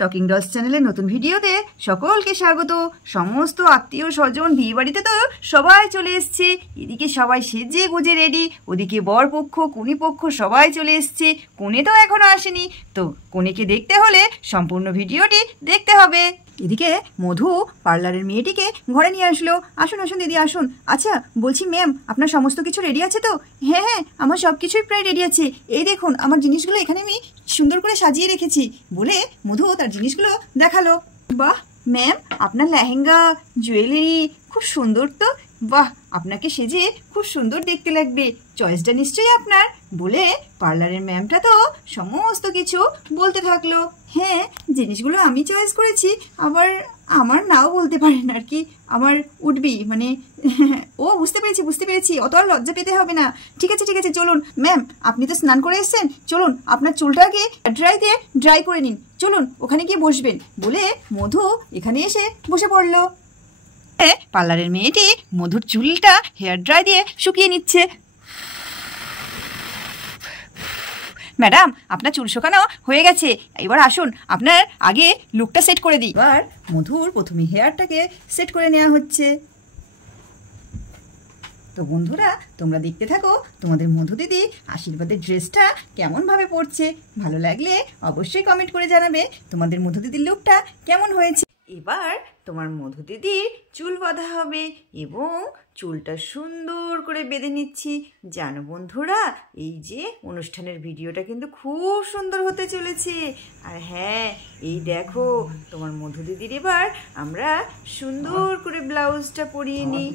Talking dolls চ্যানেলে নতুন ভিডিওতে সকলকে স্বাগত। সমস্ত আত্মীয় স্বজন বিয়ে বাড়িতে তো সবাই চলে এসছে। এদিকে সবাই সেজে গুজে রেডি, ওদিকে বর পক্ষ কনে পক্ষ সবাই চলে এসছে। কনে তো এখনো আসেনি, তো কনেকে দেখতে হলে সম্পূর্ণ ভিডিওটি দেখতে হবে। এদিকে মধু পার্লারের মেয়েটিকে ঘরে নিয়ে আসলো। আসুন আসুন দিদি আসুন। আচ্ছা বলছি ম্যাম, আপনার সমস্ত কিছু রেডি আছে তো? হ্যাঁ হ্যাঁ, আমার সব কিছুই প্রায় রেডি আছে। এই দেখুন আমার জিনিসগুলো এখানে আমি সুন্দর করে সাজিয়ে রেখেছি বলে মধু তার জিনিসগুলো দেখালো। বাহ ম্যাম, আপনার লেহেঙ্গা জুয়েলারি খুব সুন্দর তো। বাহ, আপনাকে সেজে খুব সুন্দর দেখতে লাগবে। চয়েসটা নিশ্চয়ই আপনার বলে পার্লারের ম্যামটা তো সমস্ত কিছু বলতে থাকলো। হ্যাঁ, জিনিসগুলো আমি চয়েস করেছি, আবার আমার নাও বলতে পারেন আর কি, আমার উঠবি মানে ও বুঝতে পেরেছি, অত আর লজ্জা পেতে হবে না। ঠিক আছে চলুন ম্যাম, আপনি তো স্নান করে এসেছেন, চলুন আপনার চুলটাকে ড্রাই করে নিন, চলুন ওখানে গিয়ে বসবেন বলে মধু এখানে এসে বসে পড়লো। পার্লারের মেয়েটি মধুর চুলটা হেয়ার ড্রাই দিয়ে শুকিয়ে নিচ্ছে। ম্যাডাম, আপনার চুল শুকানো হয়ে গেছে, এবার আসুন আপনার আগে লুকটা সেট করে দিই। এবার মধুর প্রথমে হেয়ারটাকে সেট করে নেওয়া হচ্ছে। তো বন্ধুরা তোমরা দেখতে থাকো তোমাদের মধু দিদি আশীর্বাদের ড্রেসটা কেমনভাবে পরছে। ভালো লাগলে অবশ্যই কমেন্ট করে জানাবে তোমাদের মধু দিদির লুকটা কেমন হয়েছে। এবার তোমার মধু দিদির চুল বাঁধা হবে এবং চুলটা সুন্দর করে বেঁধে নিচ্ছি। জানো বন্ধুরা, এই যে অনুষ্ঠানের ভিডিওটা কিন্তু খুব সুন্দর হতে চলেছে। আর হ্যাঁ, এই দেখো তোমার মধু দিদির এবার আমরা সুন্দর করে ব্লাউজটা পরিয়ে নিই।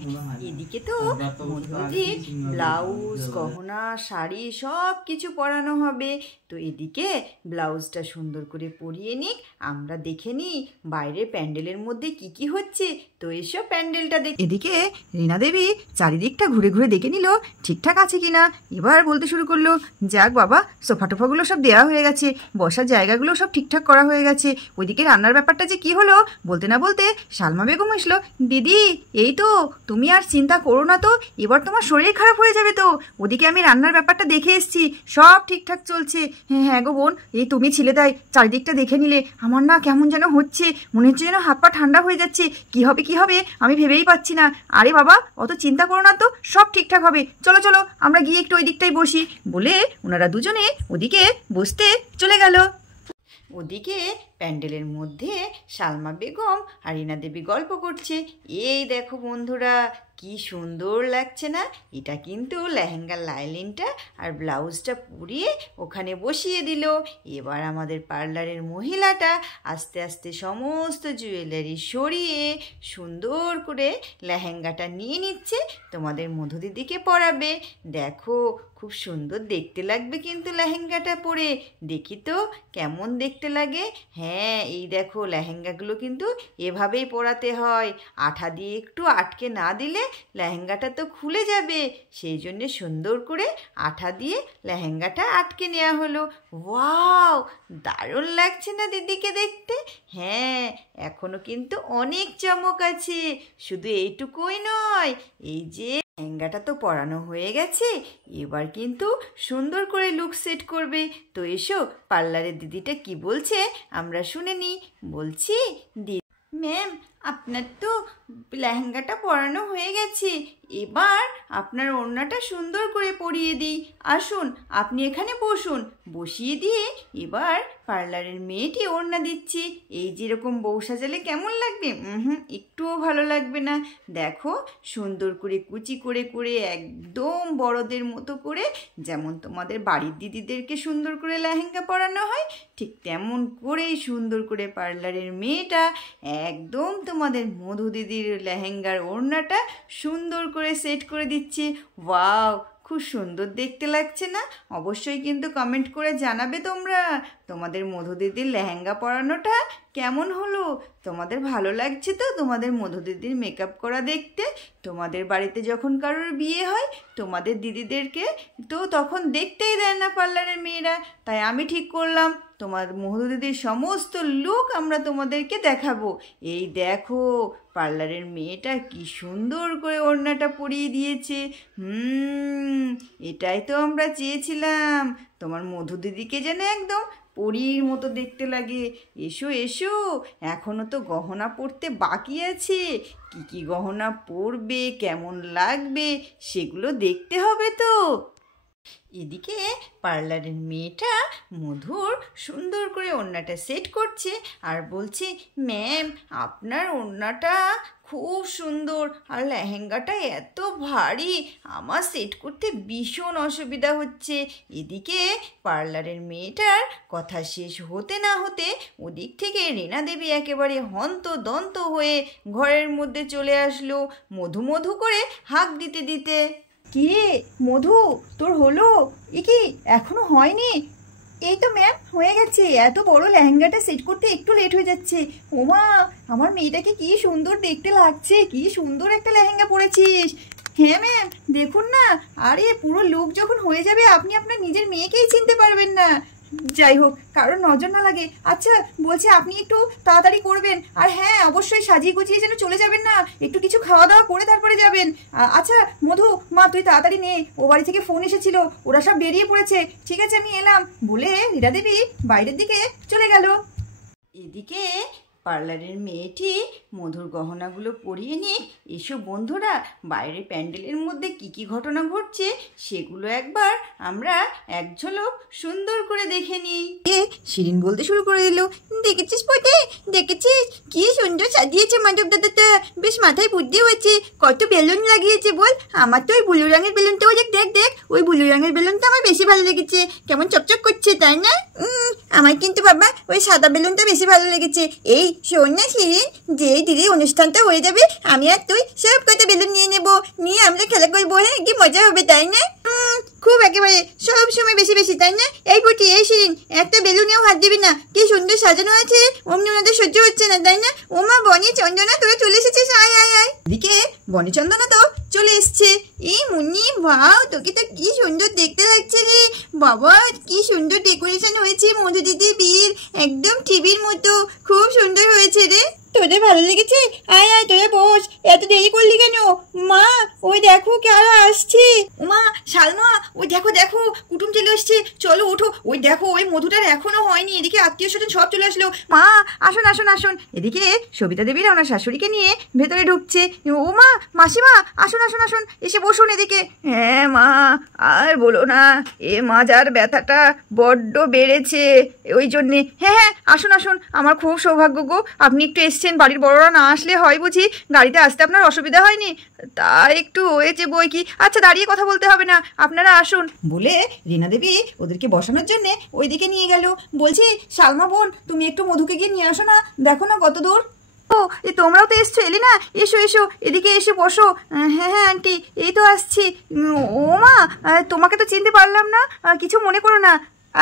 এদিকে তো মধু দিদির ব্লাউজ গহনা শাড়ি সব কিছু পরানো হবে। তো এদিকে ব্লাউজটা সুন্দর করে পরিয়ে নিক, আমরা দেখে নিই বাইরের প্যান্ডেলের মধ্যে কি কি হচ্ছে। তো এসব প্যান্ডেলটা দেখ। এদিকে রীনা দেবী চারিদিকটা ঘুরে ঘুরে দেখে নিল ঠিকঠাক আছে কিনা। এবার বলতে শুরু করলো, যাক বাবা, সোফা টোফাগুলো সব দেওয়া হয়ে গেছে, বসার জায়গাগুলো সব ঠিকঠাক করা হয়ে গেছে। ওইদিকে রান্নার ব্যাপারটা যে কি হলো, বলতে না বলতে সালমা বেগম আসলো। দিদি এই তো, তুমি আর চিন্তা করো না তো, এবার তোমার শরীর খারাপ হয়ে যাবে তো। ওদিকে আমি রান্নার ব্যাপারটা দেখে এসেছি, সব ঠিকঠাক চলছে। হ্যাঁ গো বোন, এই তুমি ছিলে তাই চারিদিকটা দেখে নিলে, আমার না কেমন যেন হচ্ছে, মনে হচ্ছে যেন হাত পা ঠান্ডা হয়ে যাচ্ছে। কি হবে আমি ভেবেই পাচ্ছি না। আরে বাবা, অত চিন্তা করো না তো, সব ঠিকঠাক হবে। চলো চলো আমরা গিয়ে একটু ওই দিকটাই বসি বলে ওনারা দুজনে ওদিকে বসতে চলে গেল। ওদিকে প্যান্ডেলের মধ্যে সালমা বেগম আর রীনা দেবী গল্প করছে। এই দেখো বন্ধুরা, কি সুন্দর লাগছে না? এটা কিন্তু লেহেঙ্গার লাইলিনটা আর ব্লাউজটা পুড়িয়ে ওখানে বসিয়ে দিল। এবার আমাদের পার্লারের মহিলাটা আস্তে আস্তে সমস্ত জুয়েলারি সরিয়ে সুন্দর করে লেহেঙ্গাটা নিয়ে নিচ্ছে, তোমাদের মধু দিদিকে পরাবে। দেখো খুব সুন্দর দেখতে লাগবে কিন্তু লেহেঙ্গাটা পরে, দেখি তো কেমন দেখতে লাগে। হ্যাঁ, এই দেখো লেহেঙ্গাগুলো কিন্তু এভাবেই পরাতে হয়, আঠা দিয়ে একটু আটকে না দিলে লেহেঙ্গাটা তো খুলে যাবে, সেই জন্যে সুন্দর করে আঠা দিয়ে লেহেঙ্গাটা আটকে নেওয়া হলো। ওয়াও, দারুণ লাগছে না দিদিকে দেখতে? হ্যাঁ, এখনো কিন্তু অনেক চমক আছে, শুধু এইটুকুই নয়, এই যে লেহেঙ্গাটা তো পরানো হয়ে গেছে, এবার কিন্তু সুন্দর করে লুক সেট করবে। তো এসো পার্লারের দিদিটা কি বলছে আমরা শুনে নিই। বলছি, দিদি ম্যাম, আপনার তো লেহেঙ্গাটা পরানো হয়ে গেছে, এবার আপনার ওড়নাটা সুন্দর করে পরিয়ে দিই। আসুন আপনি এখানে বসুন, বসিয়ে দিয়ে এবার পার্লারের মেয়েটি ওড়না দিচ্ছি। এই যেরকম বউ সাজালে কেমন লাগবে? একটুও ভালো লাগবে না। দেখো সুন্দর করে কুচি করে করে একদম বড়দের মতো করে, যেমন তোমাদের বাড়ির দিদিদেরকে সুন্দর করে লেহেঙ্গা পরানো হয়, ঠিক তেমন করেই সুন্দর করে পার্লারের মেয়েটা একদম তোমাদের মধু দিদির লেহেঙ্গার ওড়নাটা সুন্দর করে সেট করে দিচ্ছে। ওয়াও, খুব সুন্দর দেখতে লাগছে না? অবশ্যই কিন্তু কমেন্ট করে জানাবে তোমরা তোমাদের মধু দিদির লেহেঙ্গা পরানোটা কেমন হলো। তোমাদের ভালো লাগছে তো তোমাদের মধু দিদির মেকআপ করা দেখতে? তোমাদের বাড়িতে যখন কারোর বিয়ে হয় তোমাদের দিদিদেরকে তো তখন দেখতেই দেয় না পার্লারের মেয়েরা, তাই আমি ঠিক করলাম তোমার মধু দিদির সমস্ত লুক আমরা তোমাদেরকে দেখাবো। এই দেখো পার্লারের মেয়েটা কি সুন্দর করে ওড়নাটা পরিয়ে দিয়েছে। এটাই তো আমরা চেয়েছিলাম, তোমার মধু দিদিকে যেন একদম পরীর মতো দেখতে লাগে। এসো এসো, এখনো তো গহনা পরতে বাকি আছে। কি কি গহনা পরবে, কেমন লাগবে সেগুলো দেখতে হবে তো। এদিকে পার্লারের মেয়েটা মধুর সুন্দর করে ওড়নাটা সেট করছে আর বলছে, ম্যাম আপনার ওড়নাটা খুব সুন্দর আর লেহেঙ্গাটা এত ভারী, আমার সেট করতে ভীষণ অসুবিধা হচ্ছে। এদিকে পার্লারের মেয়েটার কথা শেষ হতে না হতে ওদিক থেকে রীনা দেবী একেবারে হন্তদন্ত হয়ে ঘরের মধ্যে চলে আসলো, মধু মধু করে হাঁক দিতে দিতে। কি রে মধু, তোর হলো? এ কি এখনো হয়নি? এই তো ম্যাম হয়ে গেছে, এত বড় লেহেঙ্গাটা সেট করতে একটু লেট হয়ে যাচ্ছে। ওমা, আমার মেয়েটাকে কি সুন্দর দেখতে লাগছে, কি সুন্দর একটা লেহেঙ্গা পরেছিস। হ্যাঁ ম্যাম দেখুন না, আরে পুরো লুক যখন হয়ে যাবে আপনি আপনার নিজের মেয়েকেই চিনতে পারবেন না। যাই হোক, কারোর নজর না লাগে। আচ্ছা বলছি আপনি একটু তাড়াতাড়ি করবেন, আর হ্যাঁ অবশ্যই সাজিয়ে গুছিয়ে যেন চলে যাবেন না, একটু কিছু খাওয়া দাওয়া করে তারপরে যাবেন। আচ্ছা মধু মা তুই তাড়াতাড়ি নে, ও বাড়ি থেকে ফোন এসেছিল, ওরা সব বেরিয়ে পড়েছে। ঠিক আছে আমি এলাম বলে রীনা দেবী বাইরের দিকে চলে গেল। এদিকে পার্লারের মেয়েটি মধুর গহনাগুলো পরিয়ে নিক। এসো বন্ধুরা, বাইরে প্যান্ডেলের মধ্যে কি কি ঘটনা ঘটছে সেগুলো একবার আমরা এক ঝলক সুন্দর করে দেখে নিই। শিরিন বলতে শুরু করে দিল, দেখেছিস পটে, দেখেছিস কি সুন্দর সাজিয়েছে মাধব দাদাটা, বেশ মাথায় বুদ্ধি হয়েছে, কত বেলুন লাগিয়েছে বল। আমার তো ওই ব্লু রঙের বেলুনটাও দেখ দেখ দেখ, ওই ব্লু রঙের বেলুনটা আমার বেশি ভালো লেগেছে, কেমন চকচক করছে তাই না? আমার কিন্তু বাবা ওই সাদা বেলুনটা বেশি ভালো লেগেছে। এই শোন না শিরিন, যেই দিদি অনুষ্ঠানটা হয়ে যাবে আমি আর তুই সব কটা বেলুন নিয়ে নেবো, নিয়ে আমরা খেলা করবো, হ্যাঁ কি মজা হবে তাই না? খুব একেবারে সব সময় বেশি বেশি তাই না? এই পুটি এই শিরিন, একটা বেলুনেও হাত দিবি না, কি সুন্দর সাজানো আছে, অমনি ওনাদের সহ্য হচ্ছে না তাই না? ওমা বনি চন্দনা তোরা চলে এসেছিস, আয় আয় আয়। এদিকে বনি চন্দনা তো চলে এসছে। এই মুন্নি ভাও, তোকে তো কি সুন্দর দেখতে লাগছে রে বাবা, কি সুন্দর ডেকোরেশন হয়েছে মধু দিদির বিয়ের, একদম টিভির মতো, খুব সুন্দর হয়েছে রে। তোদের ভালো লেগেছে? আয় আয় তোরা বস, এত দেরি করলি কেন? মা ওই দেখো কারা আসছে। মা শালমা, ওই দেখো দেখো কুটুম চলে আসছে, চলো ওঠো। ওই দেখো ওই মধুটার এখনো হয়নি, এদিকে আত্মীয় স্বজন সব চলে আসলো। মা আসুন আসুন আসুন। এদিকে সবিতা দেবীরা ওনার শাশুড়িকে নিয়ে ভেতরে ঢুকছে। ও মা, মাসিমা আসুন আসুন আসুন, এসে বসুন এদিকে। হ্যাঁ মা, আর বলো না, এ মাজার ব্যথাটা বড্ড বেড়েছে, ওই জন্যে। হ্যাঁ হ্যাঁ আসুন আসুন, আমার খুব সৌভাগ্য গো, আপনি একটু এসছেন, বাড়ির বড়রা না আসলে হয় বুঝি, গাড়িতে আসতে আপনার অসুবিধা হয়নি? তা একটু হয়েছে বই কি। আচ্ছা দাঁড়িয়ে কথা বলতে হবে না, আপনারা আসুন বলে রীনা দেবী ওদেরকে বসানোর জন্য ওইদিকে নিয়ে গেল। বলছি শালমা বোন, তুমি একটু মধুকে গিয়ে নিয়ে আসো না, দেখো না কত দূর। ও এই তোমরাও তো এসছো, এলি না, এসো এসো এদিকে এসে বসো। হ্যাঁ হ্যাঁ আন্টি এই তো আসছি। ও মা, তোমাকে তো চিনতে পারলাম না, কিছু মনে করো না।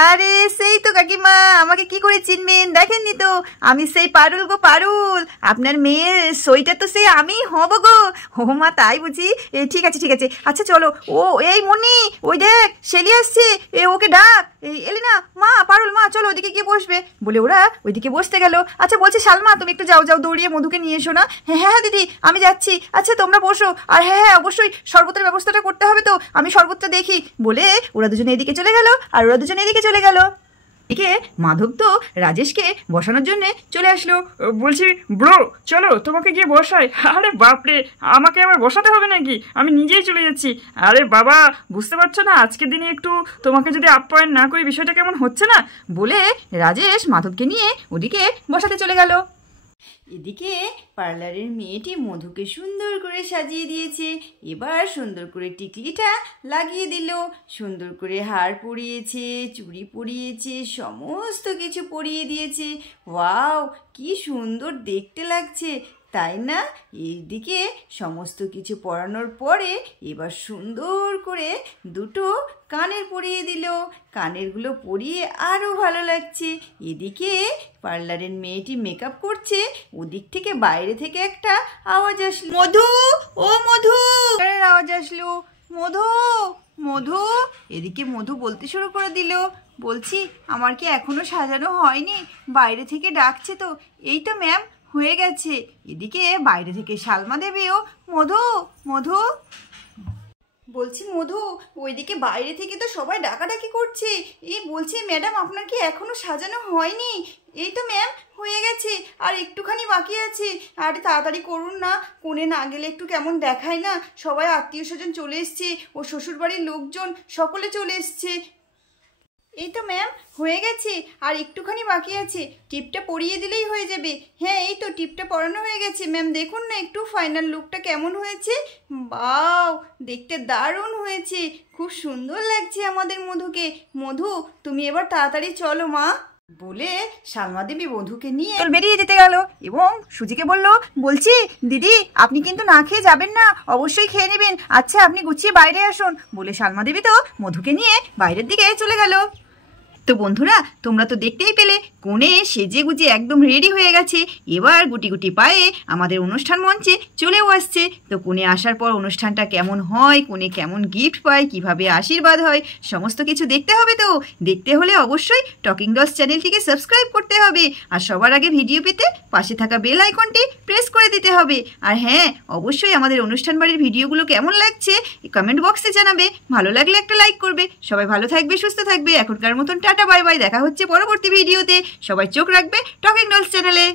আরে সেই তো কাকিমা, আমাকে কি করে চিনবেন, দেখেননি তো আমি সেই পারুল গো পারুল, আপনার মেয়ের সইটা তো সেই আমি হব গো। ও মা তাই বুঝি, ঠিক আছে ঠিক আছে, আচ্ছা চলো। ও এই মনি, ওই দেখ শেলি আসছে, ওকে ডাক। এলি না মা, পারুল মা চলো ওদিকে গিয়ে বসবে বলে ওরা ওইদিকে বসতে গেল। আচ্ছা বলছি শালমা তুমি একটু যাও যাও, দৌড়িয়ে মধুকে নিয়ে এসো না। হ্যাঁ হ্যাঁ দিদি আমি যাচ্ছি। আচ্ছা তোমরা বসো, আর হ্যাঁ হ্যাঁ অবশ্যই শরবতের ব্যবস্থাটা করতে হবে তো, আমি শরবতটা দেখি বলে ওরা দুজনে এদিকে চলে গেল আর ওরা দুজনে এদিকে চলে গেল। এদিকে মাধব তো রাজেশকে বসানোর জন্য চলে আসলো। বলছি ব্রো চলো তোমাকে গিয়ে বসাই। আরে বাপরে, আমাকে আবার বসাতে হবে নাকি, আমি নিজেই চলে যাচ্ছি। আরে বাবা বুঝতে পারছো না, আজকের দিনে একটু তোমাকে যদি আপ্যায়ন না করি বিষয়টা কেমন হচ্ছে না। বলে রাজেশ মাধবকে নিয়ে ওদিকে বসাতে চলে গেল। এদিকে পার্লারের মেয়েটি মধুকে সুন্দর করে সাজিয়ে দিয়েছে, এবার সুন্দর করে টিকলিটা লাগিয়ে দিল, সুন্দর করে হার পরিয়েছে, চুড়ি পরিয়েছে, সমস্ত কিছু পরিয়ে দিয়েছে। ওয়াও কি সুন্দর দেখতে লাগছে তাই না? এইদিকে সমস্ত কিছু পরানোর পরে এবার সুন্দর করে দুটো কানের পরিয়ে দিল, কানেরগুলো পরিয়ে আরও ভালো লাগছে। এদিকে পার্লারের মেয়েটি মেকআপ করছে, ওদিক থেকে বাইরে থেকে একটা আওয়াজ আসলো, মধু ও মধু আওয়াজ আসলো, মধু মধু। এদিকে মধু বলতে শুরু করে দিল, বলছি আমার কি এখনো সাজানো হয়নি, বাইরে থেকে ডাকছে তো। এই তো ম্যাম হয়ে গেছে। এদিকে বাইরে থেকে শালমা দেবীও, মধু মধু। বলছি মধু, ওইদিকে বাইরে থেকে তো সবাই ডাকাডাকি করছে। এই বলছি ম্যাডাম, আপনার কি এখনো সাজানো হয়নি? এই তো ম্যাম হয়ে গেছে, আর একটুখানি বাকি আছে। আরে তাড়াতাড়ি করুন না, কোণে না গেলে একটু কেমন দেখায় না। সবাই আত্মীয় স্বজন চলে এসছে, ও শ্বশুরবাড়ির লোকজন সকলে চলে এসছে। এই তো ম্যাম হয়ে গেছে, আর একটুখানি বাকি আছে। টিপটা পরিয়ে দিলেই হয়ে যাবে। হ্যাঁ এই তো টিপটা পরানো হয়ে গেছে ম্যাম। দেখুন না একটু ফাইনাল লুকটা কেমন হয়েছে। বাও, দেখতে দারুণ হয়েছে, খুব সুন্দর লাগছে আমাদের মধুকে। মধু তুমি এবার তাড়াতাড়ি চলো মা, বলে সালমা দেবী মধুকে নিয়ে বেরিয়ে যেতে গেল এবং সুজিকে বলল, বলছি দিদি আপনি কিন্তু না খেয়ে যাবেন না, অবশ্যই খেয়ে নেবেন। আচ্ছা আপনি গুছিয়ে বাইরে আসুন, বলে সালমা দেবী তো মধুকে নিয়ে বাইরের দিকে চলে গেল। তো বন্ধুরা তোমরা তো দেখতেই পেলে, কোণে সেজে গুজে একদম রেডি হয়ে গেছে। এবার গুটি গুটি পায়ে আমাদের অনুষ্ঠান মঞ্চে চলেও আসছে। তো কোণে আসার পর অনুষ্ঠানটা কেমন হয়, কোণে কেমন গিফট পায়, কিভাবে আশীর্বাদ হয়, সমস্ত কিছু দেখতে হবে। তো দেখতে হলে অবশ্যই টকিং ডলস চ্যানেলটিকে সাবস্ক্রাইব করতে হবে, আর সবার আগে ভিডিও পেতে পাশে থাকা বেল আইকনটি প্রেস করে দিতে হবে। আর হ্যাঁ, অবশ্যই আমাদের অনুষ্ঠান বাড়ির ভিডিওগুলো কেমন লাগছে কমেন্ট বক্সে জানাবে। ভালো লাগলে একটা লাইক করবে। সবাই ভালো থাকবে, সুস্থ থাকবে। এখনকার মতন টাটা বাই বাই, দেখা হচ্ছে পরবর্তী ভিডিওতে। সবাই চোখ রাখবে টকিং ডলস চ্যানেলে।